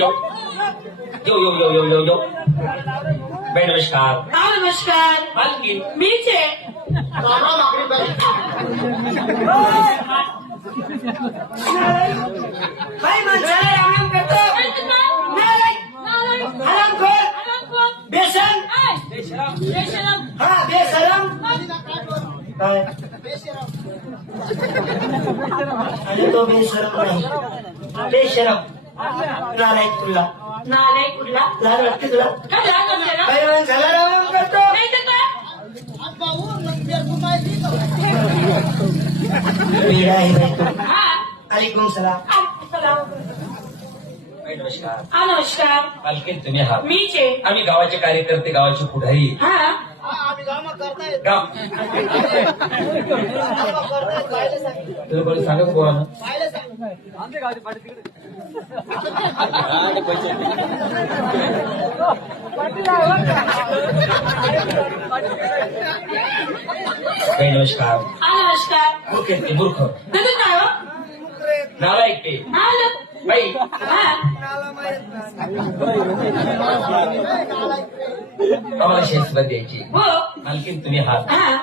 यो यो यो यो यो यो यो बाई नमस्कार. नमस्कार. मालकीन मीच आहे. बाई माणसाला राम करतो. हरामखोर. बेसन. हा बेशरम. काय अरे तो बेशरम नाही बेशरम. नालायक तुला नालायक कुठला लाज वाटते तुला. काय राग असते ना बाई माणसाला राम करतो. नाही तर काय वेडा आहे बाई तू. हा अलैकुम सलाम. चला. बाई नमस्कार. नमस्कार. मालकीन तुम्ही आहात. मीच आहे. आम्ही गावाचे कार्यकर्ते गावाचे पुढारी. हा गाव तुला कोणी सांगत पोरानं बाई नमस्कार. नमस्कार. ओके ते मूर्ख तुझं काय हो नालायक ते आलं. बाई हा आम्हाला शेतला द्यायची. हो मालकीन तुम्ही आहात. हा